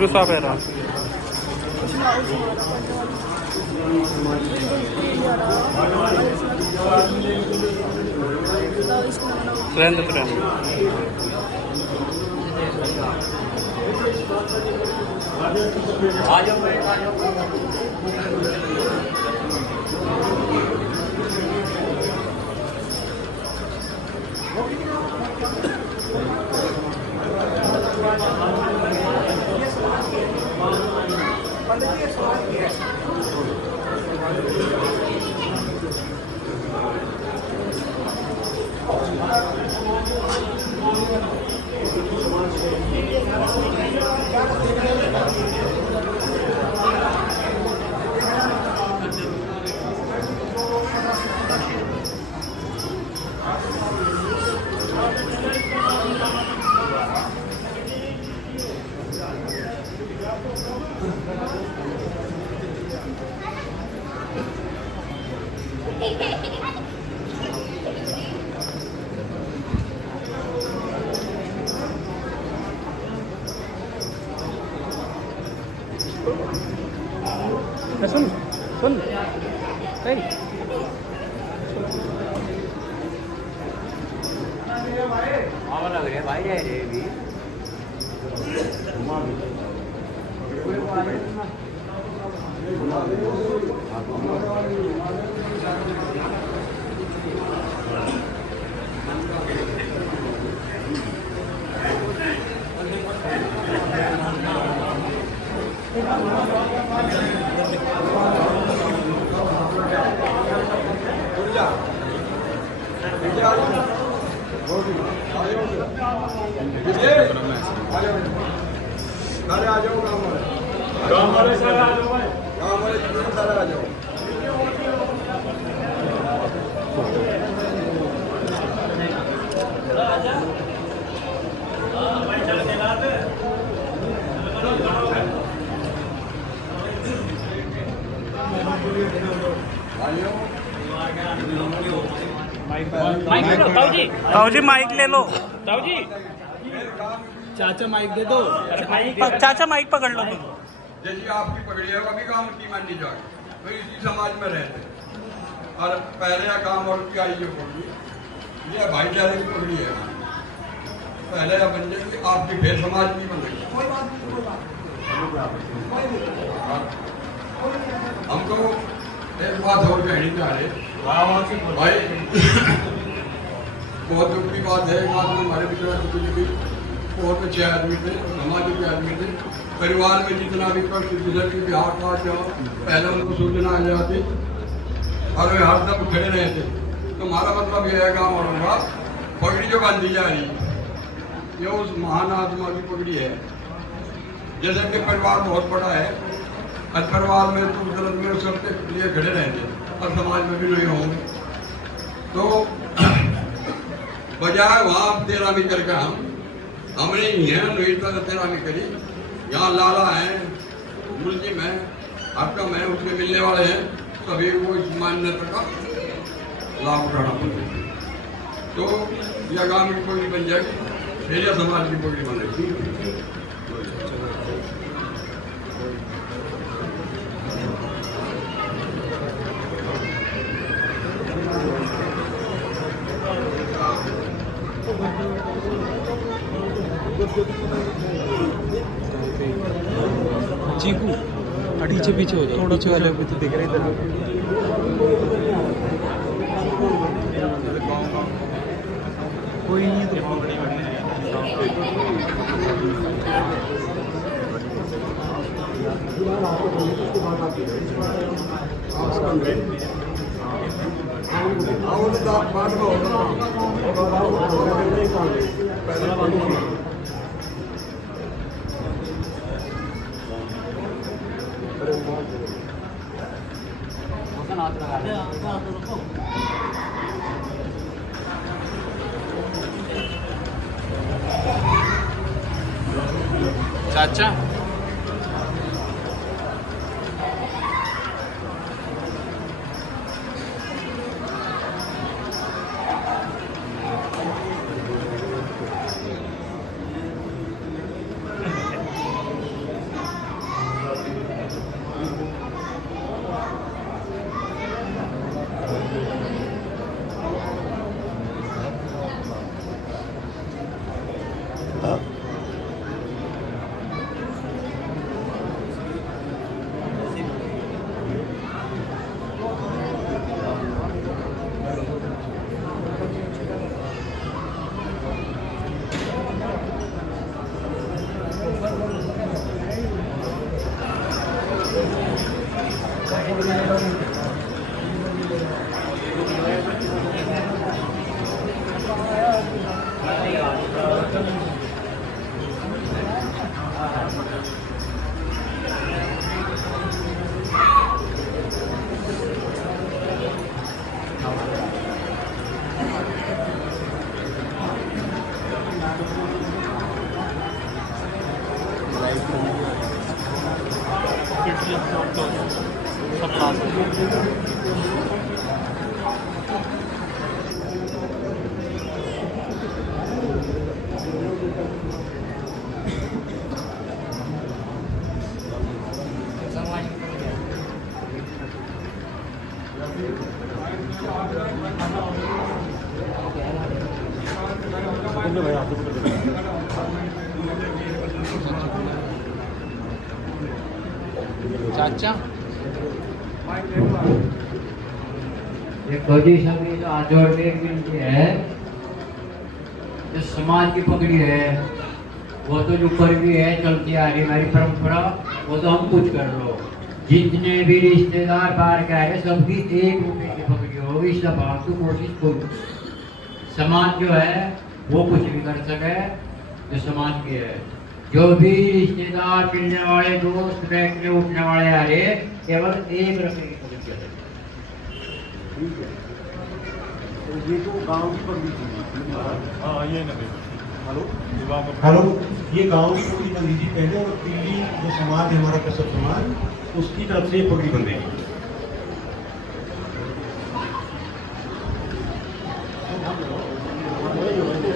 जूसा पेरा trend trend सुन सुन कहीं लग रहे भाई जाए रे भी सारे आ जाओ गाँव वाले सारे आ जाओ भाई गाँव वाले जितने सारे आ जाओ ताऊ जी माइक ले लो ताऊ जी चाचा माइक दे दो। चाचा माइक पकड़ लो तुम। जैसी आपकी पकड़ी है अभी काम की मानी जाए तो इसी समाज में रहते और पहले या काम और की आई है पकड़ी ये भाईचारे की पकड़ी है पहले या बन जाएगी आपकी फिर समाज भी बन गई हमको एक बात और कहनी चाह रहे भाई बहुत दुख की बात है हमारे भी बहुत अच्छे आदमी थे समाज के आदमी थे परिवार में जितना भी कष्ट गुजर के बिहार था जाओ पहले उनको सूचना आ जाती और वे हर दम खड़े रहे थे तो हमारा मतलब यह है गाँव और होगा पगड़ी जो बांधी जा रही ये उस महान आत्मा की पगड़ी है जैसे कि परिवार बहुत बड़ा है और परिवार में तो गलत में सबके लिए खड़े रहेंगे और समाज में भी नहीं होंगे तो बजाय वहाँ तेरा भी करके हमने यहाँ लोहिता का तेरा भी करी यहाँ लाला है मुलजिम है हकम है उसके मिलने वाले हैं सभी को इस मान्यता का लाभ उठाना पड़ेगा तो यह गाँव की पगड़ी बन जाएगी फिर यह समाज की पगड़ी बनेगी चीकू पीछे पीछे हो जाओ पीछे वाले को दिख रहे इधर कोई नहीं चाचा चाचा देखो जी सभी जो हाथ जोड़ने की विनती है, जो समाज की पगड़ी है वो तो जो ऊपर भी है चलती आ रही हमारी परंपरा, वो तो हम कुछ कर लो। जितने भी रिश्तेदार बाहर के आए सबकी 1 रुपए की पगड़ी होगी, सब फालतू कोशिश करो। समाज जो है वो कुछ भी कर सके, जो समाज की है। जो भी रिश्तेदार मिलने वाले दोस्त बैठने उठने वाले आ रहे केवल 1 रुपए की पगड़ी चले। ये तो गांव की पगड़ी थी। हाँ ये ना हेलो हेलो, ये गांव की पगड़ी बंदी थी पहले, और दिल्ली जो समाज है हमारा कसब समाज, उसकी तरफ से ये पगड़ी बंदेगी।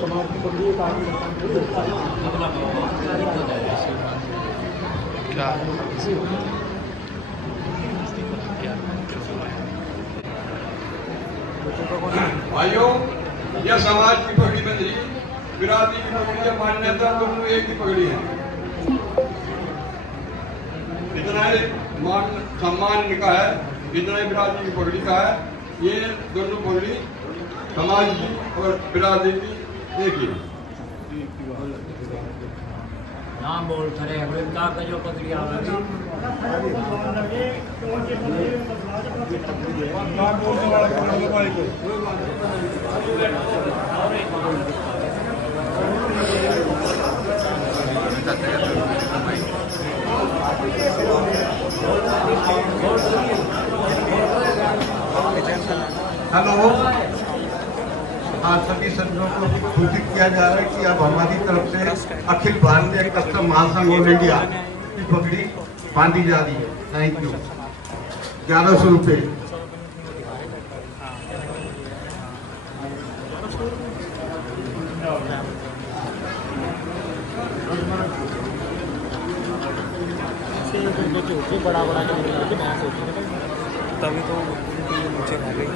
समाज की पगड़ी भाइयों, यह समाज की पगड़ी बंदी, बिरादरी की पगड़ी या मान्यता दोनों एक ही पगड़ी है। इतना ही मान सम्मान इनका है, इतना ही बिरादरी की पगड़ी का है। ये दोनों पगड़ी समाज की और बिरादरी की एक ही है। नाम बोल खरे वृंदा का जो पगड़ी आ रही हेलो, हाँ सभी सज्जनों को सूचित किया जा रहा है कि अब हमारी तरफ से अखिल भारतीय कस्टम महासंघ ऑल इंडिया की पगड़ी बांधी जा रही है। Thank you. 1100 रुपये। बड़ा बड़ा तभी तो नीचे खा गई।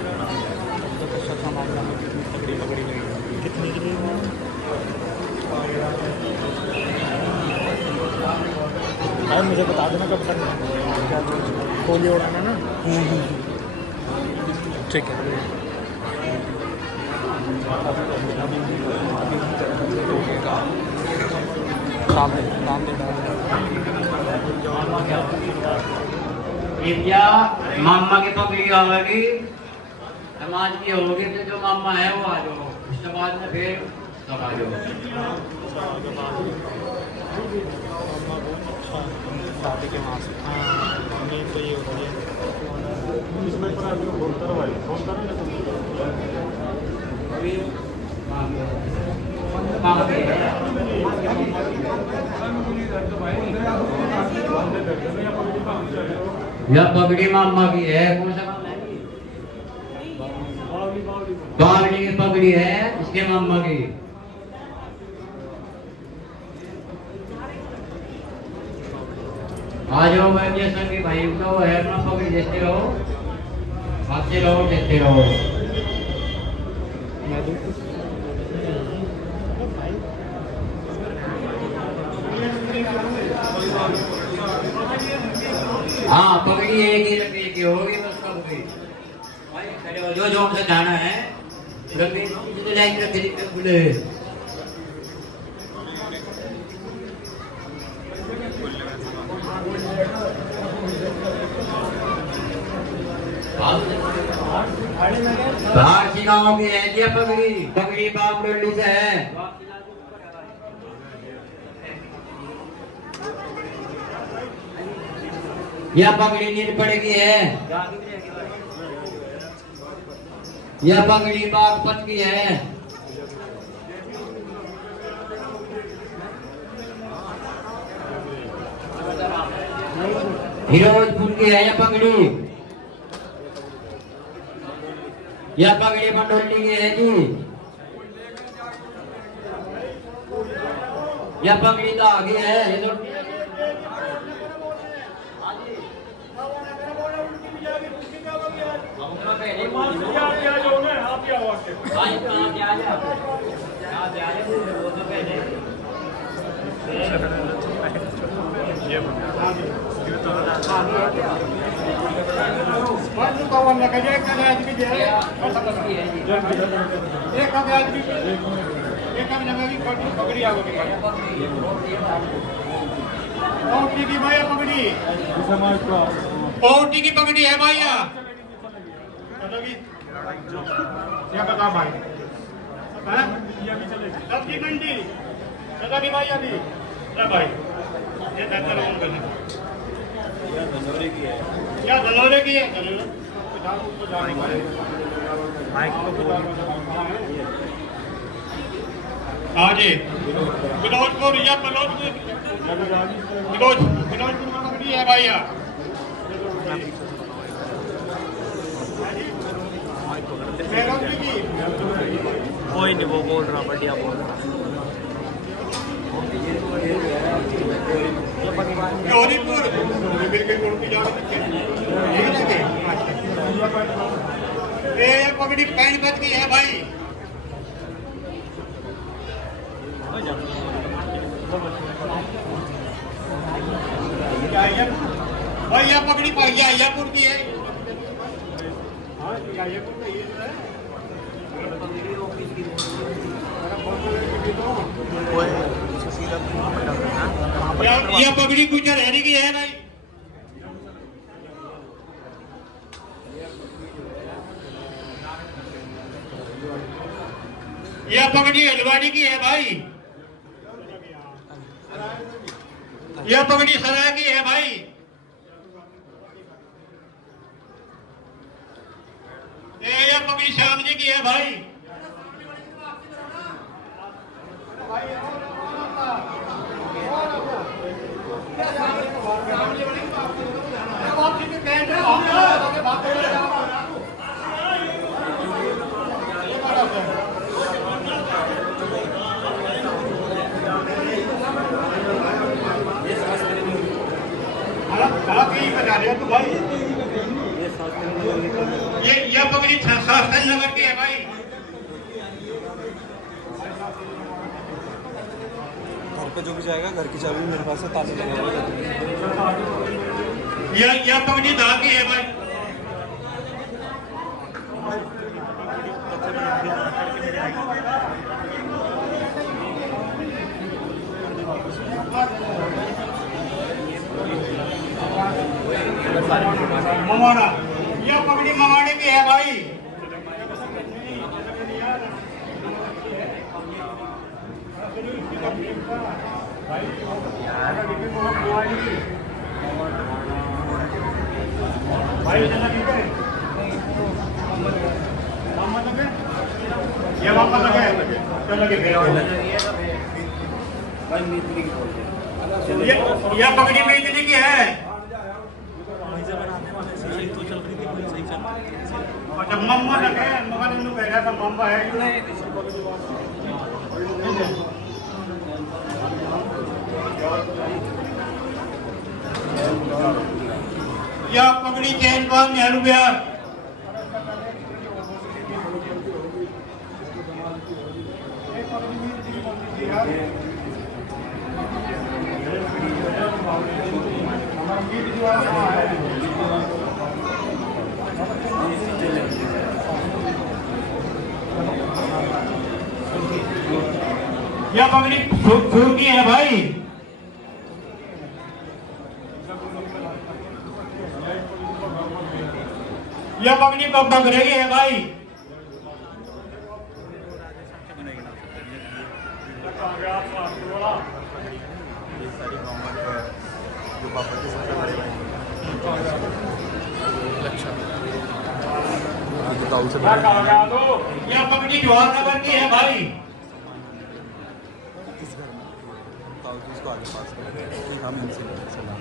तो कसम समाज में कितनी तगड़ी पकड़ी लगी, कितनी की भाई मुझे बता देना कब करना है, कोहली उड़ाना ना। ठीक है। क्या मामा की पगड़ी आवेगी, समाज की होगी, तो जो मामा है वो आ जाओ, उसके बाद में फिर सब आ जाओ। शादी के वहाँ से मेन तो ये होती है। इसमें पर आप फोन करो भाई, फोन करो ना यह पगड़ी मामा की है। कौन सा बावली की पगड़ी है, इसके मामा की। आ जाओ मैं जैसा कि भाई तो है अपना पगड़ी देते रहो, भागते रहो, देते रहो। हाँ पगड़ी एक ही रंग की होगी बस पगड़ी। जो जो हमसे जाना है रंग लाइन रख दी बोले। बाहर गाँव की है ये पगड़ी, पगड़ी बाप डोली से है। यह पगड़ी नींद पड़ेगी है, यह पगड़ी बागपत की है। फिरोजपुर की है यह पगड़ी। यह पगड़ी मंडोली की है जी। यह पगड़ी तो आगे है ये तो पौटी की पगड़ी है भैया। क्या बता भाई सब्जी मंडी चला भी भाई अभी भाई ये धनौरे की है क्या धनौरे की है हाँ जी फिरोजपुर या फिरोजपुर में पकड़ी है भैया। कोई नहीं वो बोल रहा बढ़िया बोल रहा। गौरीपुर ये पगड़ी पैन बच गई है भाई। भाई यह पगड़ी पड़ गया अहियापुर की है। यह पगड़ी कुछ रहने की है भाई। यह पगड़ी हलवाड़ी की है भाई। यह पगड़ी सराय की है भाई। यह पगड़ी श्याम जी की है भाई। तो भाई ये पगड़ी शास्त्री नगर की है भाई। घर पे जो भी जाएगा घर की चाबी मेरे पास है ताले लगाएगा। यह पगड़ी धाम की है भाई। मवाड़ा यह पगड़ी मवाड़े की है भाई। ये वापस लगे चलो के यह पगड़ी मेजनी की है। अच्छा मम्मा लगे मगर इन्होंने कह रहा था मम्मा है यह पगड़ी चैन पान नेहरू बिहार। यह पगड़ी सूर की है भाई। यह पगड़ी बगरे की है भाई। यह पगड़ी जवाहरनगर की है भाई। उसको आगे पास करें हम इनसे सलाम।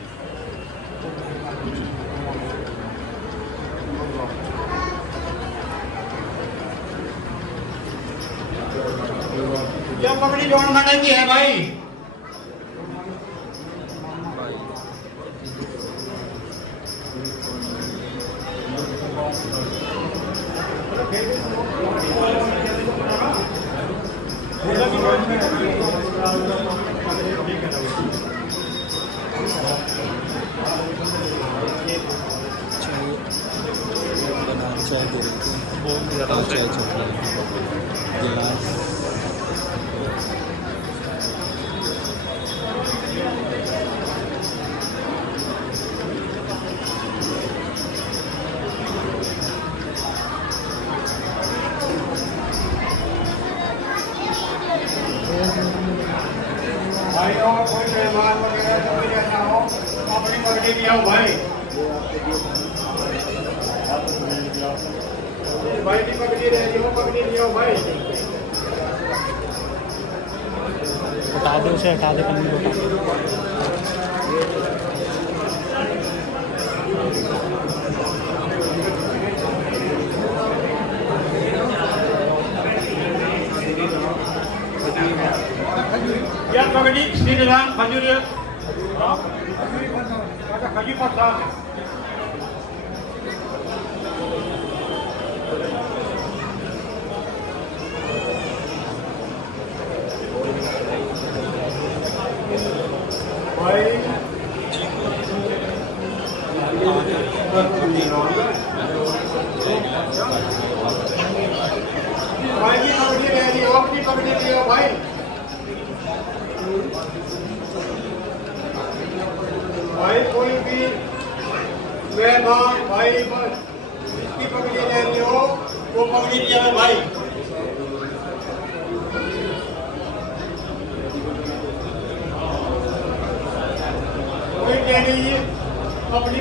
ये पगड़ी कौन बनाएगी है भाई? चाय दे रही थी, चाय चल रही है, गिलास। भाई और कोई मेहमान वगैरह तो कोई ऐसा हो अपनी पगड़ी भी आओ भाई। भाई की पगड़ी रही हो, पगड़ी भी आओ भाई। हटा दे उसे, हटा दे कहीं हटा या पगड़ी श्री राम खजूर खजूर पत्ता भाई भाई की पगड़ी रह रही हो, अपनी पगड़ी भी हो भाई। भाई कोई भी मेहमान भाई जिसकी पगड़ी ले रही हो वो पगड़ी दिया है भाई। कोई ले लीजिए अपनी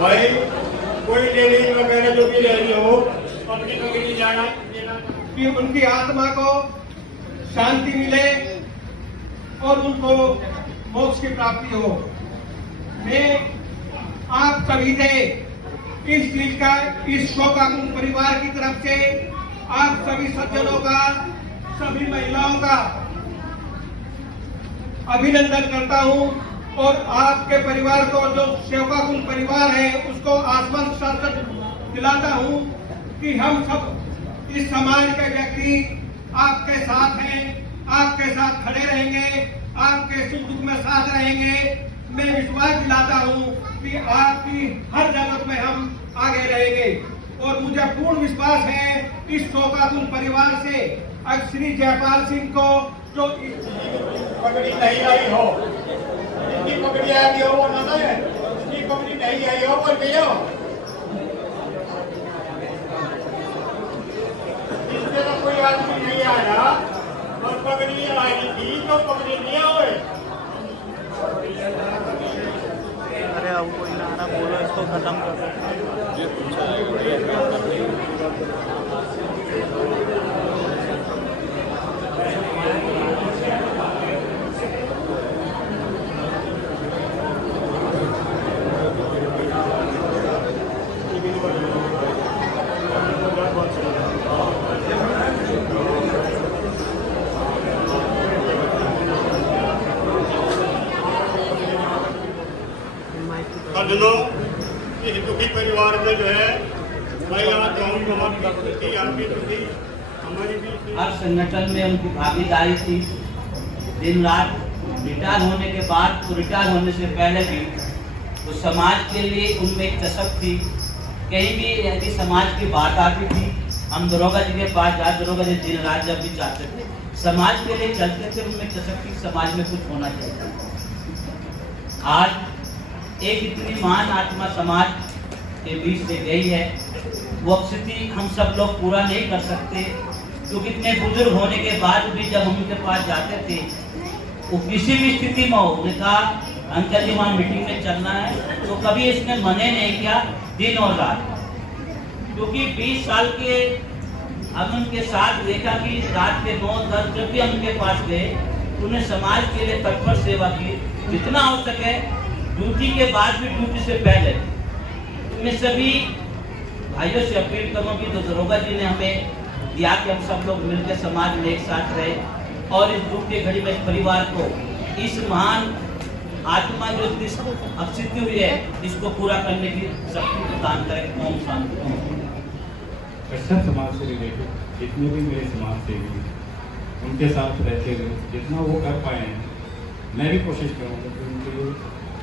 भाई कोई ले लीजिए वगैरह जो भी ले रही हो अपनी पगड़ी जाना कि उनकी आत्मा को शांति मिले और उनको मोक्ष की प्राप्ति हो। मैं आप सभी से इस चीज का, इस शोकाकुल परिवार की तरफ से आप सभी सज्जनों का, सभी महिलाओं का अभिनंदन करता हूं और आपके परिवार को, जो शोकाकुल परिवार है, उसको आश्वस्त दिलाता हूं कि हम सब इस समाज के व्यक्ति आपके साथ हैं, आपके साथ खड़े रहेंगे, आपके सुख दुख में साथ रहेंगे। मैं विश्वास दिलाता हूं कि आपकी हर जगत में हम आगे रहेंगे और मुझे पूर्ण विश्वास है इस शोकाकुल परिवार से श्री जयपाल सिंह को जो पगड़ी नहीं आई हो, जिसकी पगड़ी आई हो वो ना है, जिसकी पगड़ी नहीं आई हो वो ले हो। इससे तो कोई आदमी नहीं आया और पगड़ी आई थी तो पगड़ी लिया हुए। अरे अब कोई ना आ रहा, बोलो इसको खत्म कर सज्जनों, इस दुखी परिवार में जो है भाई आज हमारी भी हर संगठन में उनकी भागीदारी थी। दिन रात रिटायर होने के बाद, तो रिटायर होने से पहले भी तो समाज के लिए उनमें एक चस्प थी। कहीं भी यदि समाज की बात आती थी, हम दरोगा जी के पास जाते, दरोगा जी दिन रात जब भी चाहते थे समाज के लिए चलते थे। उनमें चस्प थी समाज में कुछ होना चाहिए। आज एक इतनी महान आत्मा समाज के बीच से गई है, वो स्थिति हम सब लोग पूरा नहीं कर सकते, क्योंकि इतने बुजुर्ग होने के बाद भी जब हम उनके पास जाते थे वो किसी भी स्थिति में हो, उन्होंने कहा अंकल जी वहाँ मीटिंग में चलना है, तो कभी इसने मने नहीं किया दिन और रात। क्योंकि 20 साल के हम उनके साथ देखा कि रात के 9-10 जब भी हम उनके पास गए, उन्हें समाज के लिए तत्पर सेवा की, जितना हो सके ड्यूटी के बाद भी ड्यूटी से पहले। मैं सभी भाइयों से अपील करूंगी, तो दरोगा जी ने हमें दिया कि हम सब लोग मिलकर समाज में एक साथ रहे और इस दुख की घड़ी में इस परिवार को इस महान आत्मा जो अपसिद्धि हुई है इसको पूरा करने की शक्ति प्रदान करें। ओम शांति। कश्यप समाज से रिलेटेड जितने भी मेरे समाज सेवी हैं, उनके साथ रहते हुए जितना वो कर पाए हैं, मैं भी कोशिश करूँगा कि उनके लिए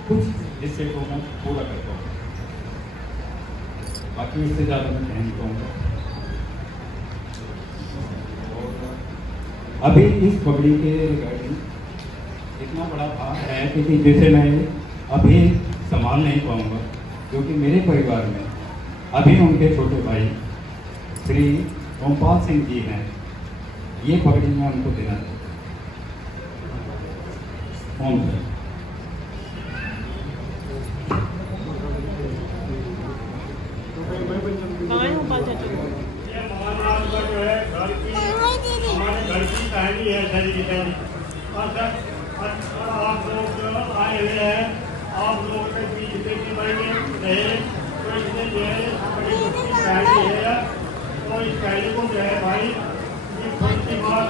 कुछ हिस्से को मैं पूरा कर पाऊँ। बाकी इससे ज़्यादा मैं कह नहीं पाऊँगा। अभी इस पगड़ी के रिगार्डिंग इतना बड़ा भार है कि जिसे मैं अभी संभाल नहीं पाऊँगा, क्योंकि मेरे परिवार में अभी उनके छोटे भाई श्री ओमपाल सिंह जी हैं। ये पगड़ी मैं उनको देना चाहता हूँ। ओम सर। हमारे घर की कहानी है शरीर की कहानी। और सर आप लोग जो आए हुए हैं, आप लोगों के बीच बेटी भाई में रहे तो इसने जो है बड़ी दुख की कहानी है। तो इस कहानी को जो है भाई थोड़ी सी बात